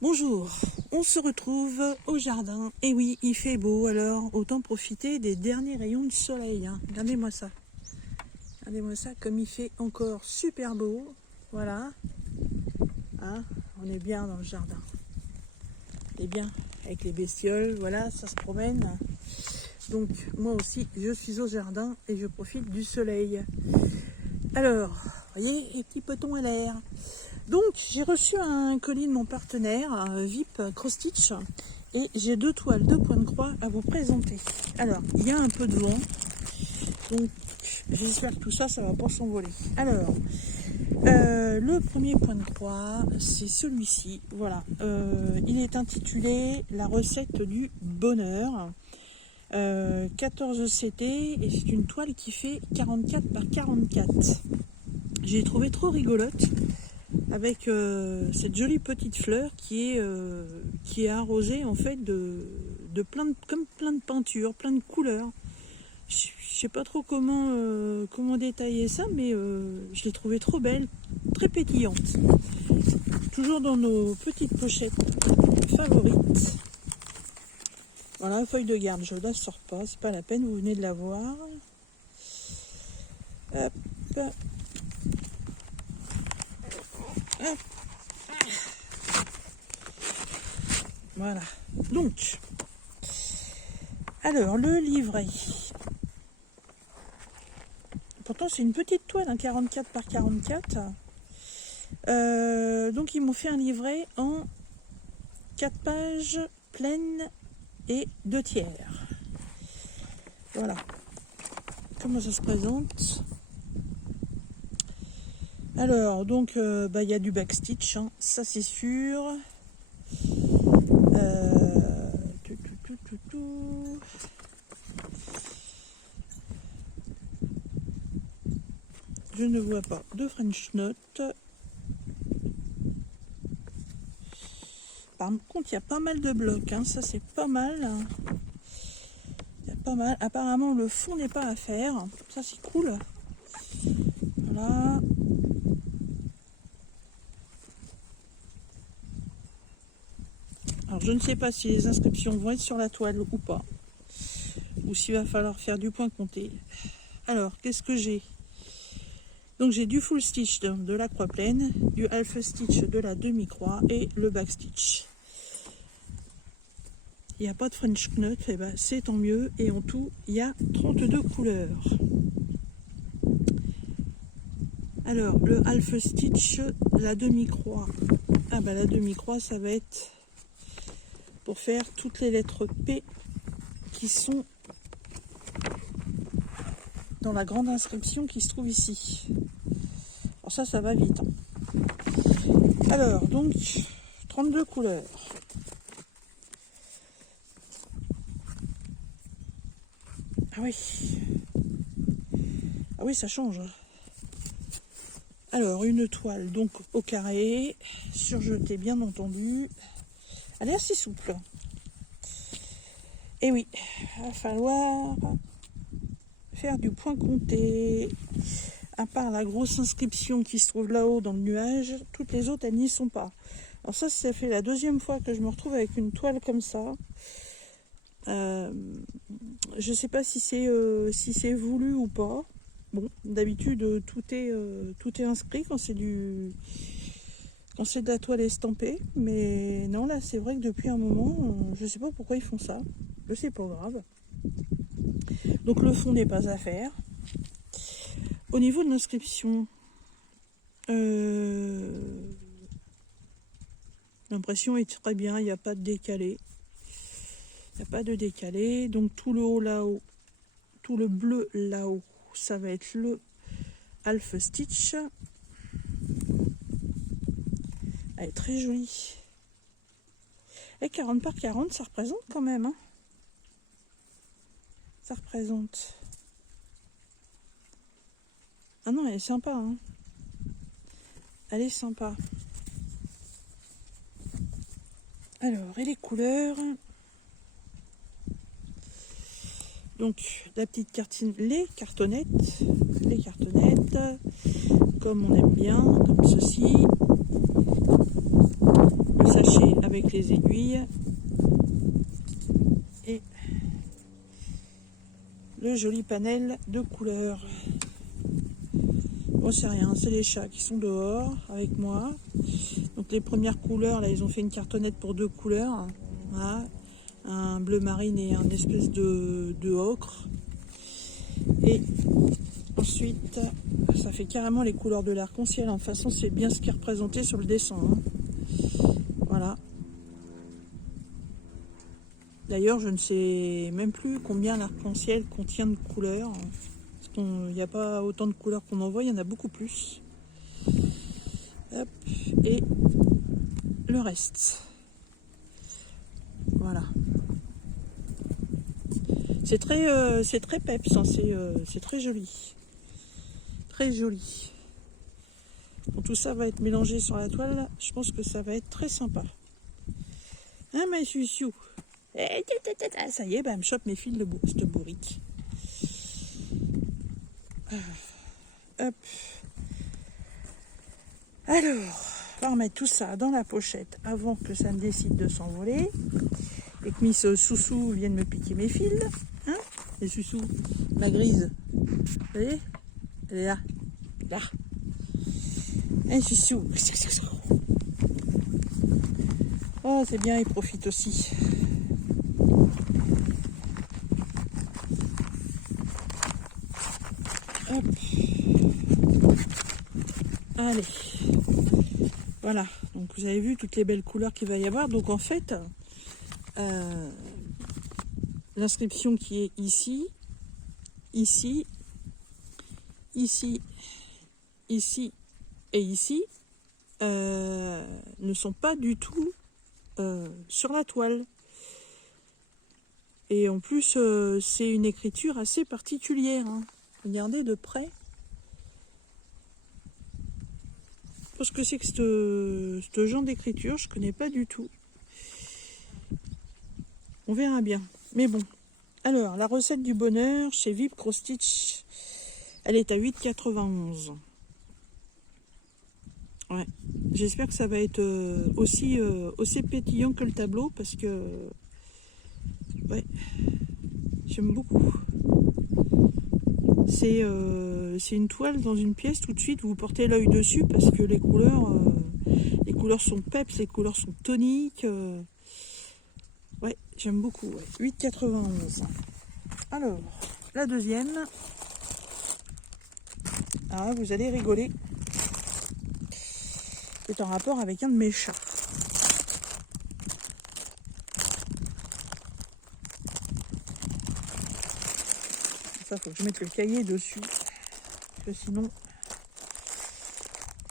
Bonjour, on se retrouve au jardin. Et oui, il fait beau, alors autant profiter des derniers rayons de soleil. Hein. Regardez-moi ça. Regardez-moi ça, comme il fait encore super beau. Voilà. Hein, on est bien dans le jardin. On est bien avec les bestioles. Voilà, ça se promène. Donc, moi aussi, je suis au jardin et je profite du soleil. Alors, vous voyez, les petits potons à l'air. Donc, j'ai reçu un colis de mon partenaire, un VIP Cross Stitch, et j'ai 2 toiles, 2 points de croix à vous présenter. Alors, il y a un peu de vent, donc j'espère que tout ça, ça va pas s'envoler. Alors, le premier point de croix, c'est celui-ci, voilà. Il est intitulé « La recette du bonheur ». 14 CT, et c'est une toile qui fait 44 par 44. J'ai trouvé trop rigolote, avec cette jolie petite fleur qui est arrosée en fait de comme plein de peintures, plein de couleurs. Je sais pas trop comment détailler ça, mais je l'ai trouvée trop belle, très pétillante. Toujours dans nos petites pochettes favorites. Voilà, feuille de garde, je ne la sors pas, c'est pas la peine, vous venez de la voir. Hop. Hop. Voilà. Donc, alors le livret. Pourtant c'est une petite toile, hein, 44 par 44. Donc ils m'ont fait un livret en 4 pages pleines et 2 tiers. Voilà. Comment ça se présente? Alors, donc, y a du backstitch, hein, ça c'est sûr. Je ne vois pas de French note. Par contre, il y a pas mal de blocs, hein, ça c'est pas mal. Il y a pas mal. Apparemment, le fond n'est pas à faire. Ça c'est cool. Voilà. Alors, je ne sais pas si les inscriptions vont être sur la toile ou pas. Ou s'il va falloir faire du point compté. Alors, qu'est-ce que j'ai? Donc, j'ai du full stitch de la croix pleine, du half stitch de la demi-croix et le back stitch. Il n'y a pas de French knot, et ben c'est tant mieux. Et en tout, il y a 32 couleurs. Alors, le half stitch, la demi-croix. Ah ben la demi-croix, ça va être pour faire toutes les lettres P qui sont dans la grande inscription qui se trouve ici. Alors ça va vite. Hein. Alors, donc, 32 couleurs. Ah oui. Ah oui, ça change. Alors, une toile, donc, au carré, surjetée, bien entendu. Elle est assez souple. Et oui, il va falloir faire du point compté. À part la grosse inscription qui se trouve là-haut dans le nuage, toutes les autres, elles n'y sont pas. Alors ça fait la 2e fois que je me retrouve avec une toile comme ça. Je ne sais pas si c'est voulu ou pas. Bon, d'habitude, tout est inscrit quand c'est de la toile estampée. Mais non, là, c'est vrai que depuis un moment, je ne sais pas pourquoi ils font ça. Mais c'est pas grave. Donc le fond n'est pas à faire. Au niveau de l'inscription, l'impression est très bien, il n'y a pas de décalé. Il n'y a pas de décalé. Donc tout le haut là-haut, tout le bleu là-haut, ça va être le half stitch. Elle est très jolie. Et 40 par 40, ça représente quand même. Hein. Ça représente. Ah non, elle est sympa. Hein. Elle est sympa. Alors, et les couleurs? Donc, la petite cartine, les cartonnettes, comme on aime bien, comme ceci. Le sachet avec avec les aiguilles. Et le joli panel de couleurs. Bon, c'est rien, c'est les chats qui sont dehors avec moi. Donc les premières couleurs, là, ils ont fait une cartonnette pour 2 couleurs. Voilà. Un bleu marine et un espèce de ocre. Et ensuite, ça fait carrément les couleurs de l'arc-en-ciel. En façon, c'est bien ce qui est représenté sur le dessin. Hein. Voilà. D'ailleurs, je ne sais même plus combien l'arc-en-ciel contient de couleurs. Parce qu'il n'y a pas autant de couleurs qu'on en voit, il y en a beaucoup plus. Hop. Et le reste. Voilà. C'est très peps, hein. C'est très joli. Très joli. Quand tout ça va être mélangé sur la toile, je pense que ça va être très sympa. Hein, ma chouchou? Ça y est, bah, elle me chope mes fils de cette bourrique. Hop. Alors, on va remettre tout ça dans la pochette avant que ça ne décide de s'envoler. Et que Miss Soussou vienne me piquer mes fils. Hein? Et Soussou, ma grise. Vous voyez? Elle est là. Là. Hein, Soussou. Oh, c'est bien, il profite aussi. Hop. Allez. Voilà. Donc, vous avez vu toutes les belles couleurs qu'il va y avoir. Donc, en fait, l'inscription qui est ici, ici, ici, ici et ici ne sont pas du tout sur la toile. Et en plus, c'est une écriture assez particulière. Hein. Regardez de près. Parce que c'est que ce genre d'écriture, je connais pas du tout. On verra bien. Mais bon. Alors, la recette du bonheur chez Vip Cross Stitch, elle est à 8,91. Ouais. J'espère que ça va être aussi pétillant que le tableau parce que ouais, j'aime beaucoup. C'est une toile dans une pièce, tout de suite vous portez l'œil dessus parce que les couleurs sont peps, les couleurs sont toniques. Ouais, j'aime beaucoup. Ouais. 8,91. Alors, la deuxième. Ah, vous allez rigoler. C'est en rapport avec un de mes chats. Ça, faut que je mette le cahier dessus. Parce que sinon,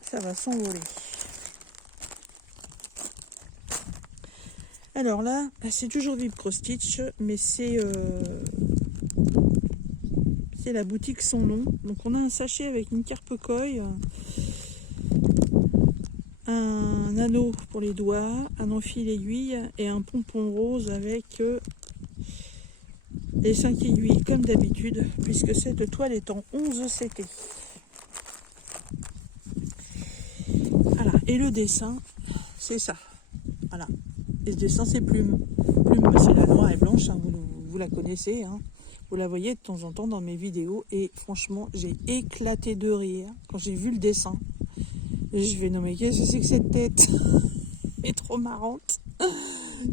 ça va s'envoler. Alors là, c'est toujours Vip Cross Stitch, mais c'est la boutique Son Nom. Donc on a un sachet avec une carpe coille, un anneau pour les doigts, un enfil aiguille et un pompon rose avec les 5 aiguilles comme d'habitude, puisque cette toile est en 11 CT. Voilà, et le dessin, c'est ça. Voilà. Et ce dessin, c'est Plume. Plume, c'est la noire et blanche, hein, vous la connaissez. Hein. Vous la voyez de temps en temps dans mes vidéos. Et franchement, j'ai éclaté de rire quand j'ai vu le dessin. Et je vais nommer, qu'est-ce que c'est que cette tête? Elle est trop marrante.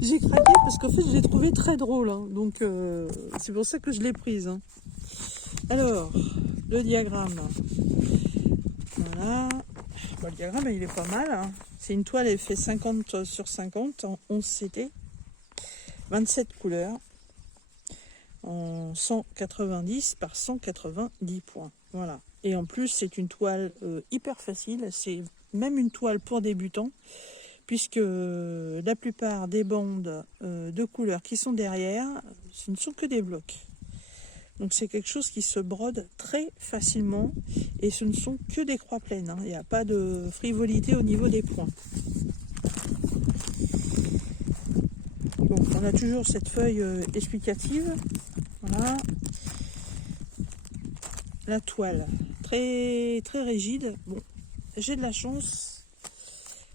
J'ai craqué parce qu'en fait, je l'ai trouvé très drôle. Hein. Donc, c'est pour ça que je l'ai prise. Hein. Alors, le diagramme. Voilà. Bon, le diagramme, il est pas mal. Hein. C'est une toile, elle fait 50 sur 50 en 11 CT. 27 couleurs. En 190 par 190 points. Voilà. Et en plus, c'est une toile hyper facile. C'est même une toile pour débutants, puisque la plupart des bandes de couleurs qui sont derrière, ce ne sont que des blocs. Donc c'est quelque chose qui se brode très facilement et ce ne sont que des croix pleines. Hein. Il n'y a pas de frivolité au niveau des points. Bon, on a toujours cette feuille explicative. Voilà. La toile, très, très rigide. Bon, j'ai de la chance.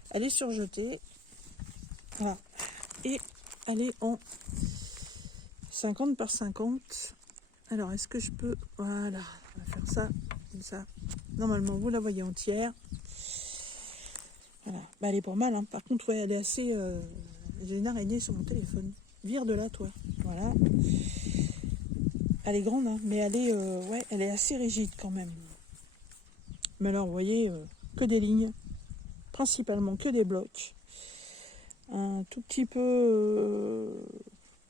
Elle est surjetée. Voilà. Et elle est en 50 par 50. Alors, est-ce que je peux... Voilà, on va faire ça, comme ça. Normalement, vous la voyez entière. Voilà. Bah, elle est pas mal, hein. Par contre, ouais, elle est assez... J'ai une araignée sur mon téléphone. Vire de là, toi. Voilà. Elle est grande, hein, mais ouais, elle est assez rigide quand même. Mais alors, vous voyez, que des lignes. Principalement que des blocs. Un tout petit peu...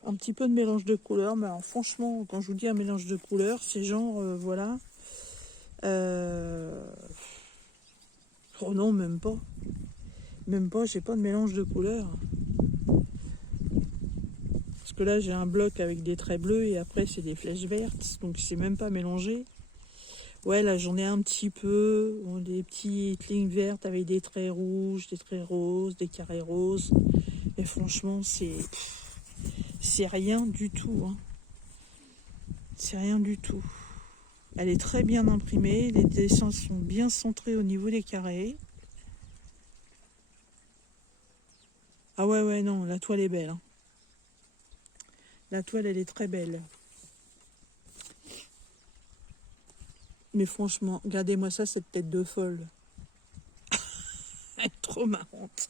un petit peu de mélange de couleurs. Mais alors, franchement, quand je vous dis un mélange de couleurs, c'est genre, voilà... Oh non, même pas. Même pas, j'ai pas de mélange de couleurs. Parce que là, j'ai un bloc avec des traits bleus et après, c'est des flèches vertes. Donc, c'est même pas mélangé. Ouais, là, j'en ai un petit peu. Des petites lignes vertes avec des traits rouges, des traits roses, des carrés roses. Et franchement, c'est rien du tout. Hein. C'est rien du tout. Elle est très bien imprimée. Les dessins sont bien centrés au niveau des carrés. Ah ouais, non, la toile est belle. Hein. La toile, elle est très belle. Mais franchement, regardez-moi ça, cette tête de folle. Elle est trop marrante.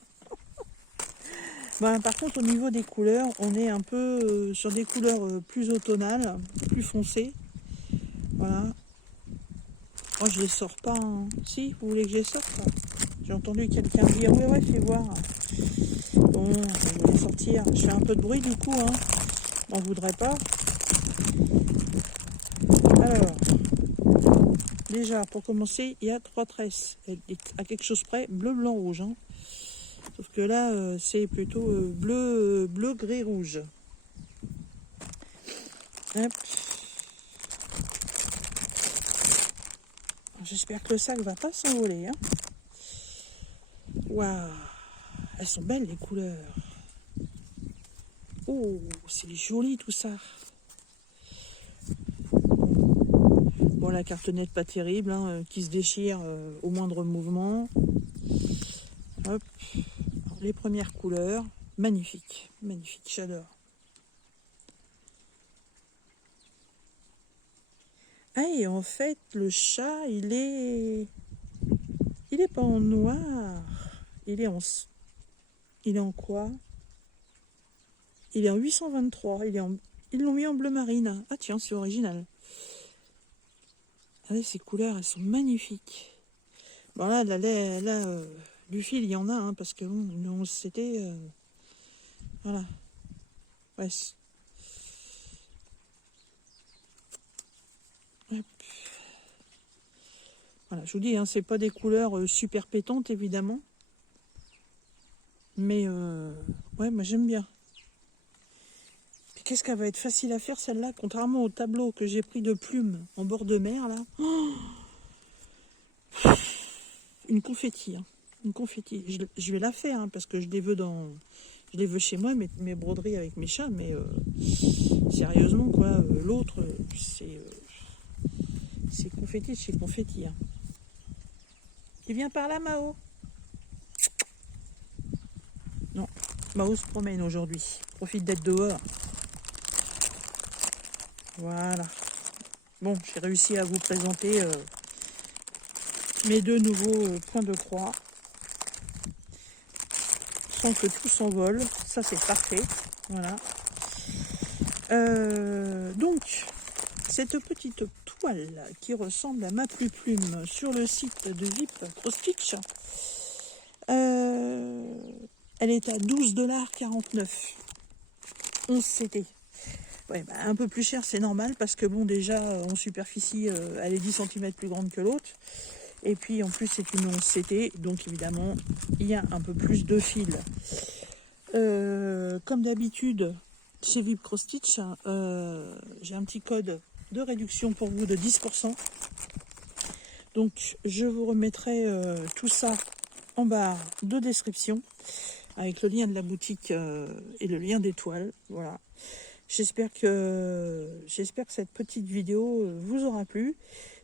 Bon, par contre, au niveau des couleurs, on est un peu sur des couleurs plus automnales, plus foncées. Voilà. Moi, je les sors pas. Hein. Si, vous voulez que je les sorte? J'ai entendu quelqu'un dire, ouais, fais voir. Bon, je vais les sortir. Je fais un peu de bruit du coup, hein. On voudrait pas. Alors, déjà, pour commencer, il y a 3 tresses. À quelque chose près, bleu, blanc, rouge. Hein. Sauf que là, c'est plutôt bleu, gris, rouge. Hop. J'espère que le sac va pas s'envoler. Hein. Waouh, elles sont belles les couleurs. Oh, c'est joli tout ça. Bon, la cartonnette pas terrible, hein, qui se déchire au moindre mouvement. Hop. Alors, les premières couleurs, magnifique, magnifique, j'adore. Ah, et en fait, le chat, il est pas en noir. Il est en quoi? Il est en 823. Ils l'ont mis en bleu marine. Ah tiens, c'est original. Allez, ces couleurs, elles sont magnifiques. Bon là, du fil, il y en a, hein, parce que bon, c'était... voilà. Ouais. Hop. Voilà, je vous dis, hein, c'est pas des couleurs super pétantes, évidemment. Mais, ouais, moi j'aime bien. Qu'est-ce qu'elle va être facile à faire, celle-là, contrairement au tableau que j'ai pris de plumes en bord de mer, là. Oh, une confetti, hein. Une confetti. Je vais la faire, hein, parce que je les veux chez moi, mes broderies avec mes chats, mais sérieusement, quoi, l'autre, c'est confetti de chez confetti. Hein. Tu viens par là, Mao? Non, Mao se promène aujourd'hui. Profite d'être dehors. Voilà. Bon, j'ai réussi à vous présenter mes 2 nouveaux points de croix. Sans que tout s'envole. Ça, c'est parfait. Voilà. Donc, cette petite toile qui ressemble à ma plume sur le site de VIP Cross-Stitch, elle est à 12,49 $. 11 CT. Ouais, bah, un peu plus cher, c'est normal, parce que bon, déjà, en superficie, elle est 10 cm plus grande que l'autre. Et puis, en plus, c'est une 11 CT, donc évidemment, il y a un peu plus de fil. Comme d'habitude, chez VIP Cross Stitch, j'ai un petit code de réduction pour vous de 10%. Donc, je vous remettrai tout ça en barre de description, avec le lien de la boutique et le lien des toiles. Voilà. J'espère que cette petite vidéo vous aura plu.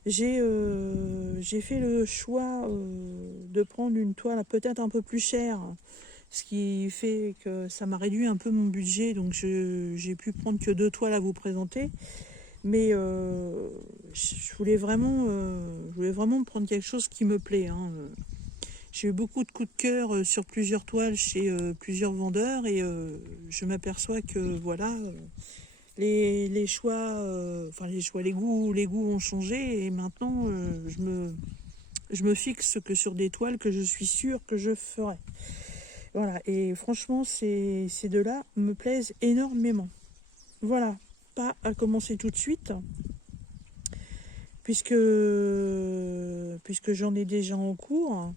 J'ai fait le choix de prendre une toile peut-être un peu plus chère, ce qui fait que ça m'a réduit un peu mon budget, donc j'ai pu prendre que 2 toiles à vous présenter. Mais je voulais vraiment prendre quelque chose qui me plaît, hein. J'ai eu beaucoup de coups de cœur sur plusieurs toiles chez plusieurs vendeurs, et je m'aperçois que voilà, les choix, les goûts ont changé, et maintenant je me fixe que sur des toiles que je suis sûre que je ferai. Voilà, et franchement, ces deux-là me plaisent énormément. Voilà, pas à commencer tout de suite, puisque j'en ai déjà en cours.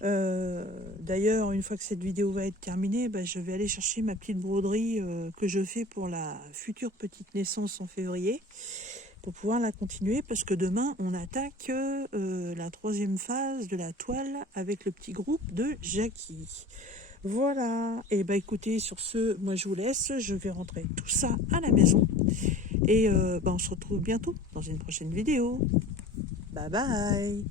D'ailleurs, une fois que cette vidéo va être terminée, je vais aller chercher ma petite broderie que je fais pour la future petite naissance en février, pour pouvoir la continuer, parce que demain on attaque la 3e phase de la toile avec le petit groupe de Jackie. Voilà, et écoutez, sur ce, moi je vous laisse, je vais rentrer tout ça à la maison, et on se retrouve bientôt dans une prochaine vidéo. Bye bye.